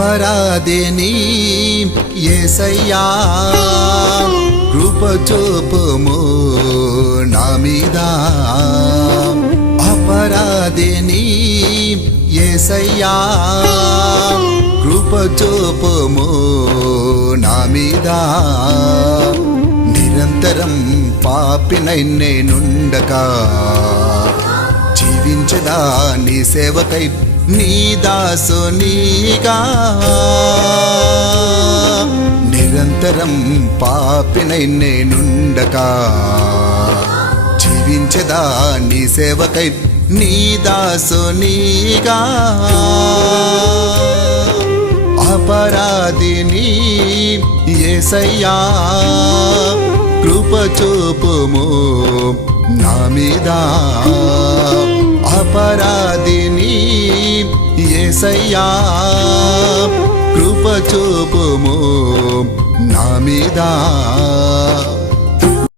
అపరాధిని యేసయ్యా కృప చూపుము నా మీద అపరాధిని యేసయ్యా కృప చూపుము నా మీద నిరంతరం పాపినై నేనుండగా జీవించదా నీ సేవకై నీ దాసునిగా నిరంతరం పాపినై నేనుండగా జీవించదా నీ సేవకై నీ దాసునిగా అపరాధిని యేసయ్యా కృప చూపుము నా మీద అపరాధిని యేసయ్యా కృప చూపుము నా మీద